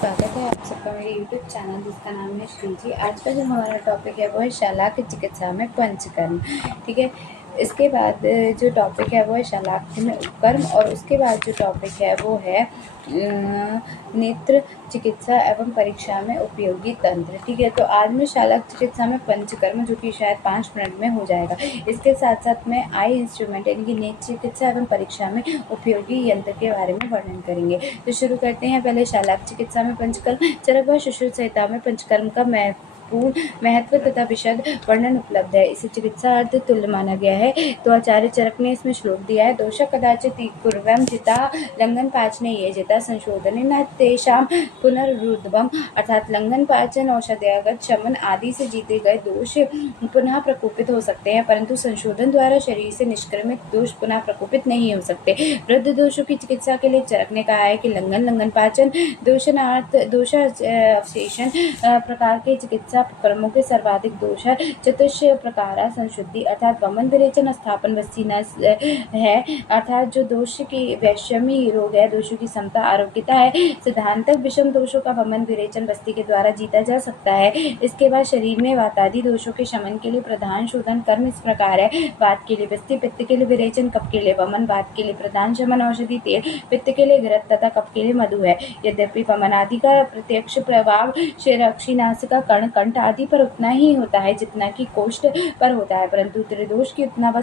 स्वागत है आप सबका मेरे YouTube चैनल जिसका नाम है श्री जी। आज का जो हमारा टॉपिक है वो है शलाक चिकित्सा में पंचकर्म। ठीक है, इसके बाद जो टॉपिक है वो है शलाक्य में उपकर्म, और उसके बाद जो टॉपिक है वो है नेत्र चिकित्सा एवं परीक्षा में उपयोगी तंत्र। ठीक है, तो आज मैं शलाक चिकित्सा में पंचकर्म, जो कि शायद 5 मिनट में हो जाएगा। इसके साथ साथ मैं आई इंस्ट्रूमेंट यानी कि नेत्र चिकित्सा एवं परीक्षा में उपयोगी यंत्र के बारे में वर्णन करेंगे। तो शुरू करते हैं। पहले शलाक चिकित्सा में पंचकर्म। चरक व सुश्रुत संहिता में पंचकर्म का महत्व तथा विशद वर्णन उपलब्ध है। इसे चिकित्सा अर्थ तुल्य माना गया है। तो आचार्य चरक ने इसमें श्लोक दिया है, दोष कदाचित कुर्वं जिता लंघन पाचने ये जिता संशोधन न तेषां पुनरुद्भवम्, अर्थात लंघन पाचन औषधागत शमन आदि से जीते गए दोष पुनः प्रकोपित हो सकते हैं, परंतु संशोधन द्वारा शरीर से निष्क्रमित दोष पुनः प्रकोपित नहीं हो सकते। वृद्ध दोषों की चिकित्सा के लिए चरक ने कहा है कि लंघन पाचन दोषनार्थ दोष अवशेषण प्रकार के चिकित्सा उपक्रमों के सर्वाधिक दोष है। चतुष प्रकार संशुद्धि अर्थात वमन विरेचन स्थापन वस्ती है, अर्थात जो दोष की वैषम्य रोग है, दोषों की समता आरोग्यता है। सिद्धांतक विषम दोषों का वमन विरेचन बस्ती के द्वारा जीता जा सकता है। इसके बाद शरीर में वातादि दोषों के शमन के लिए प्रधान शोधन कर्म इस प्रकार है। वात के लिए बस्ती, पित्त के लिए विरेचन, कफ के लिए वमन, वात के लिए प्रधान शमन औषधि तेल, पित्त के लिए घृत तथा कफ के लिए मधु है। यद्यपि वमन आदि का प्रत्यक्ष प्रभाव अक्षिनासिका कर्ण कंठ आदि पर उतना ही होता है जितना कि कोष्ठ पर होता है, परंतु त्रिदोष की उतना व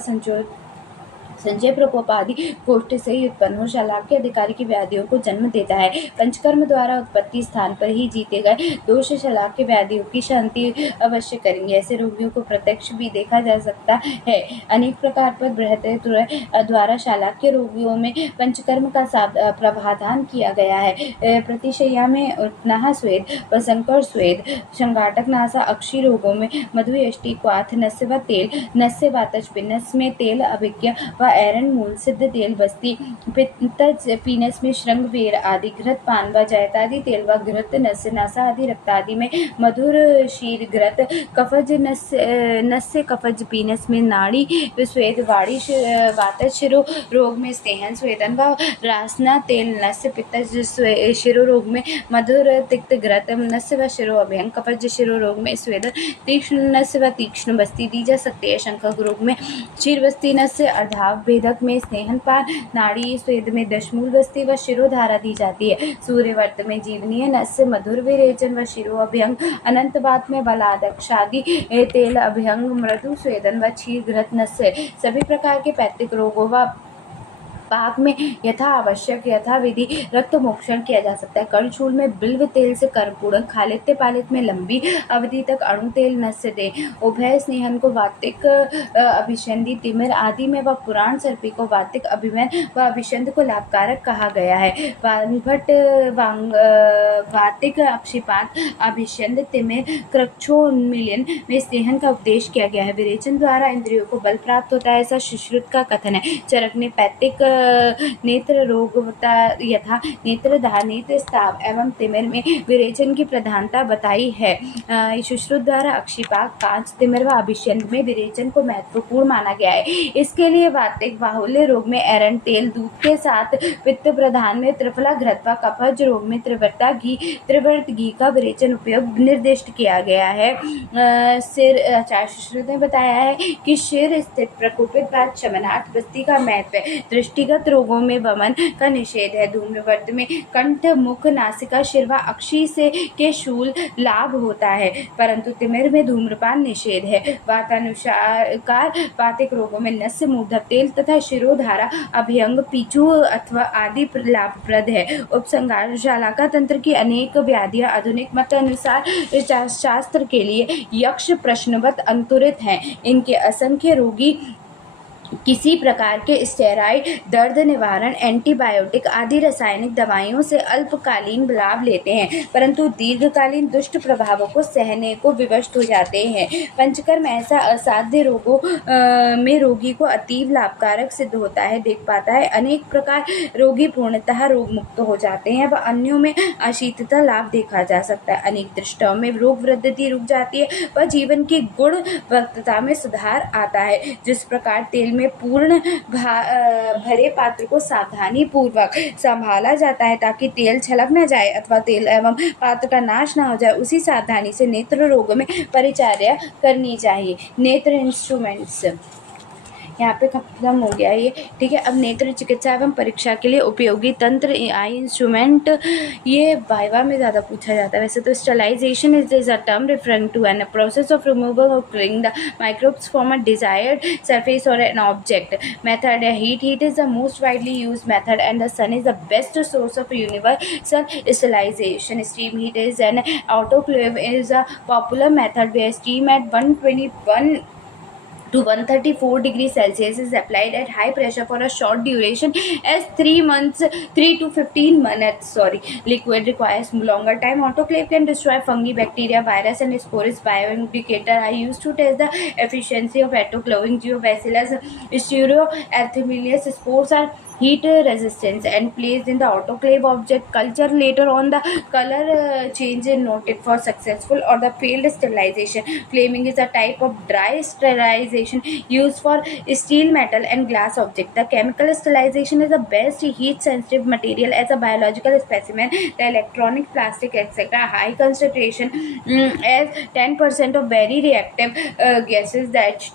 संचय प्रकोप आदि कोष्ठ से ही उत्पन्न हो शलाक्य अधिकारी की व्याधियों को जन्म देता है। पंचकर्म द्वारा उत्पत्ति स्थान पर ही जीते गए दोष शलाक्य व्याधियों की शांति अवश्य करेंगे। ऐसे रोगियों को प्रत्यक्ष भी देखा जा सकता है। अनेक प्रकार पर बृहत्तर द्वारा शलाक्य रोगियों में पंचकर्म का प्रावधान किया गया है। प्रतिशय्या में उत्नाह स्वेद व संकर स्वेद, संघाटक नासा अक्षी रोगों में मधुयष्टि क्वाथ नस्य व तेल, नस्य वातज पिनस में तेल अभिज्ञ व एरन मूल सिद्ध तेल बस्ती, पित्तज पीनस में श्रृंग वेर आदि, घृत पान व जैतादि तेल व घृत नस्य नासा आदि रक्त आदि में मधुर शीर घृत, कफज नस्य कफज पीनस में नाड़ी स्वेद वाड़ी, वातज शिरो रोग में स्नेहन स्वेदन व रासना तेल, नस्य पित्तज शिरो रोग में मधुर तिक्त घृत, नस्य व शिरो अभ्यंग, कफज शिरो रोग में स्वेदन तीक्ष्ण नस्य व तीक्ष्ण बस्ती दी जा सकती है। शंखक रोग में क्षीर बस्ती नस्य, अर्धाव भेदक में स्नेहन पान, नाड़ी स्वेद में दशमूल बस्ती व शिरोधारा दी जाती है। सूर्यवर्त में जीवनीय नस्य, मधुर विरेचन व शिरो अभ्यंग, अनंतवात में बलादक्षादि तेल अभ्यंग, मृदु स्वेदन व क्षीर घृत नस्य। सभी प्रकार के पैतृक रोगों व पाक में यथा आवश्यक यथा विधि रक्त मोक्षण किया जा सकता है। कर्णशूल में बिल्व तेल से कर्पूरक, खालित्य पालित में लंबी अवधि तक अणु तेल नस्य दे, उभय स्नेहन को वातिक अभिषंधि, तिमिर आदि में व पुराण सर्पी को वातिक अभिमन व अभिषंध को लाभकारक कहा गया है। वांगभट वातिक अक्षिपात अभिषंध तिमिर क्रक्षोन्मीलन में स्नेहन का उपदेश किया गया है। विरेचन द्वारा इंद्रियों को बल प्राप्त होता है, ऐसा सुश्रुत का कथन है। चरक ने पैतिक नेत्र रोग यथा नेत्रदाह, नेत्र स्ताव एवं तिमिर में विरेचन की प्रधानता बताई है। सुश्रुत द्वारा अक्षिपाक, कांच, तिमिर व अभिषंध में विरेचन को महत्वपूर्ण माना गया है। इसके लिए वातिक बाहुल्य रोग में एरन तेल दूध के साथ, पित्त प्रधान में त्रिफला घृत व कफज रोग में त्रिवर्त घी का विरेचन उपयोग निर्दिष्ट किया गया है। सिर आचार्य सुश्रुत ने बताया है कि सिर स्थित प्रकोपित बाद शमनार्थ बस्ती का महत्व है। दृष्टिगत रोगों में वमन का निषेध है। धूम्रवर्त में कंठ, मुख, नासिका, शिर व अक्षी से के शूल लाभ होता है, परंतु तिमिर में धूम्रपान निषेध है। वातानुसार वातिक रोगों में नस्य, मूर्धव तेल तथा शिरोधारा अभ्यंग, पीछू अथवा आदि लाभप्रद है। उपसंहार शलाका तंत्र की अनेक व्याधियां आधुनिक मत अनुसार शास्त्र के लिए यक्ष प्रश्नवत अंकुरित हैं। इनके असंख्य रोगी किसी प्रकार के स्टेरॉइड, दर्द निवारण, एंटीबायोटिक आदि रासायनिक दवाइयों से अल्पकालीन लाभ लेते हैं, परंतु दीर्घकालीन दुष्ट प्रभावों को सहने को विवश हो जाते हैं। पंचकर्म ऐसा असाध्य रोगों में रोगी को अतीव लाभकारक सिद्ध होता है, देख पाता है। अनेक प्रकार रोगी पूर्णतः रोग मुक्त हो जाते हैं व अन्यों में अशीतता लाभ देखा जा सकता है। अनेक दृष्टों में रोग वृद्धि रुक जाती है व जीवन की गुणवत्ता में सुधार आता है। जिस प्रकार तेल में पूर्ण भरे पात्र को सावधानी पूर्वक संभाला जाता है ताकि तेल छलक न जाए अथवा तेल एवं पात्र का नाश न हो जाए। उसी सावधानी से नेत्र रोग में परिचर्या करनी चाहिए। नेत्र इंस्ट्रूमेंट्स यहाँ पे खत्म हो गया ये, ठीक है। अब नेत्र चिकित्सा एवं परीक्षा के लिए उपयोगी तंत्र आई इंस्ट्रूमेंट, ये वाइवा में ज़्यादा पूछा जाता है वैसे तो। Sterilization is a term referring to an process of removal और cleaning the microbes from a desired surface or an object. Method heat is the most widely used method and the sun is the best source of universal sterilization. Steam heat is an autoclave is a popular method where steam at 121 to 134 degrees Celsius is applied at high pressure for a short duration as 3 to 15 minutes. Liquid requires longer time. Autoclave can destroy fungi, bacteria, virus and spores. Bioindicator are used to test the efficiency of autoclaving. Geobacillus stereoarthemilius spores are heat resistance and placed in the autoclave object culture. Later on the color change is noted for successful or the failed sterilization. Flaming is a type of dry sterilization used for steel, metal and glass object. The chemical sterilization is the best heat sensitive material as a biological specimen. The electronic, plastic etc. high concentration as 10% of very reactive gases, that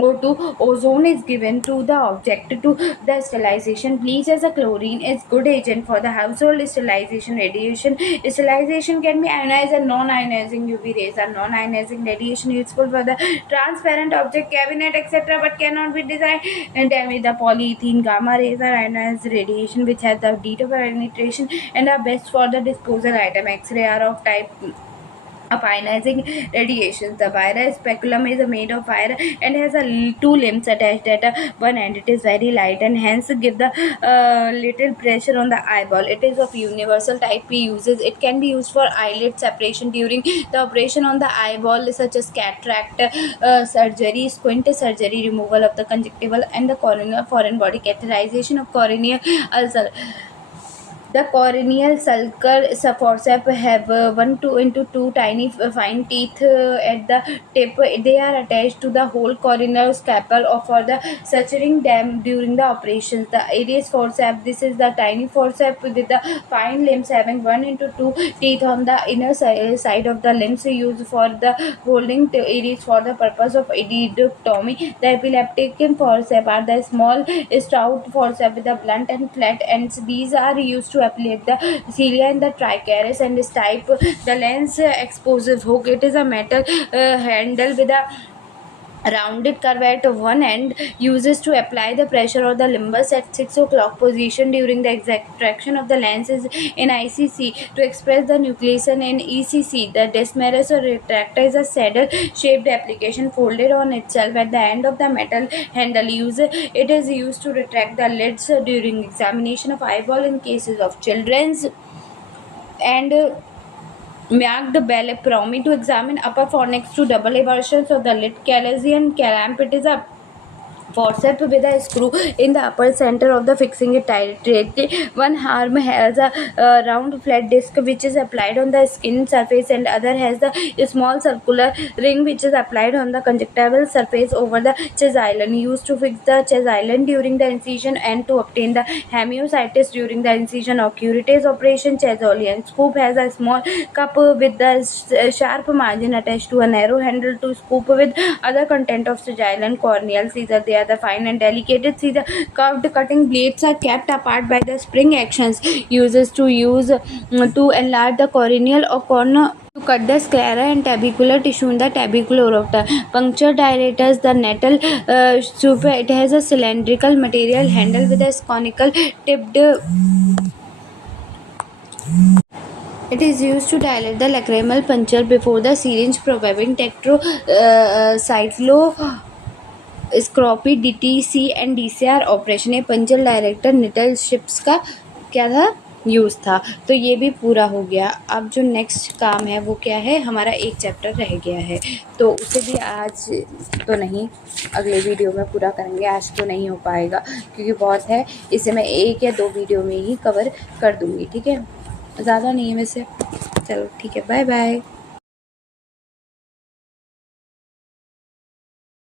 O2 ozone is given to the object to the sterilization. Bleach as a chlorine is good agent for the household sterilization. Radiation sterilization can be ionized and non-ionizing UV rays are non-ionizing radiation useful for the transparent object, cabinet etc. but cannot be designed and damage the polyethylene. Gamma rays are ionized radiation which has the deep penetration and are best for the disposal item. X-ray are of type of ionizing radiation. The vira speculum is made of wire and has two limbs attached at one end. It is very light and hence give the little pressure on the eyeball. It is of universal type P uses. It can be used for eyelid separation during the operation on the eyeball such as cataract surgery, squint surgery, removal of the conjunctival and the corneal foreign body, catheterization of corneal ulcer. The corneal sulcus forceps have 1 to 2 tiny fine teeth at the tip. They are attached to the whole corneal scalpel or for the suturing them during the operations. The Aries forceps, this is the tiny forceps with the fine limbs having 1 to 2 teeth on the inner side of the limbs used for the holding the Aries for the purpose of deductomy. The epileptic forceps are the small stout forceps with the blunt and flat ends. These are used to apply the cilia in the tricharis and stipe the lens explosive hook. It is a metal handle with a rounded curve at one end uses to apply the pressure or the limbus at 6 o'clock position during the extraction of the lenses in ICC. To express the nucleation in ECC, the Desmarais or retractor is a saddle shaped application folded on itself at the end of the metal handle. It is used to retract the lids during examination of eyeball in cases of children's and marked balepromy to examine upper fornix to double eversions of the lid. Calasian clamp, it is a forceps with a screw in the upper center of the fixing it tightly. One arm has a round flat disc which is applied on the skin surface and other has the small circular ring which is applied on the conjunctival surface over the chest island, used to fix the chest island during the incision and to obtain the hemositis during the incision of curetage operation. Chazolian scoop has a small cup with the sharp margin attached to a narrow handle to scoop with other content of sagittal corneal scissor. They are the fine and delicate scissor. Curved cutting blades are kept apart by the spring actions uses to enlarge the corneal or corner to cut the sclera and tabicular tissue in the tabicular aorta. Puncture dilators, the natal super, it has a cylindrical material handle with a conical tipped. It is used to dilate the lacrimal puncture before the syringe, providing tetracyclo स्क्रॉपी DTC and DCR operation. ये puncture director निटल ships का क्या था, use था. तो ये भी पूरा हो गया. अब जो नेक्स्ट काम है वो क्या है, हमारा एक चैप्टर रह गया है तो उसे भी आज तो नहीं, अगले वीडियो में पूरा करेंगे. आज तो नहीं हो पाएगा क्योंकि बहुत है. इसे मैं 1 या 2 वीडियो में ही कवर कर दूँगी. ठीक है, ज़्यादा नहीं है वैसे. चलो ठीक है, बाय बाय.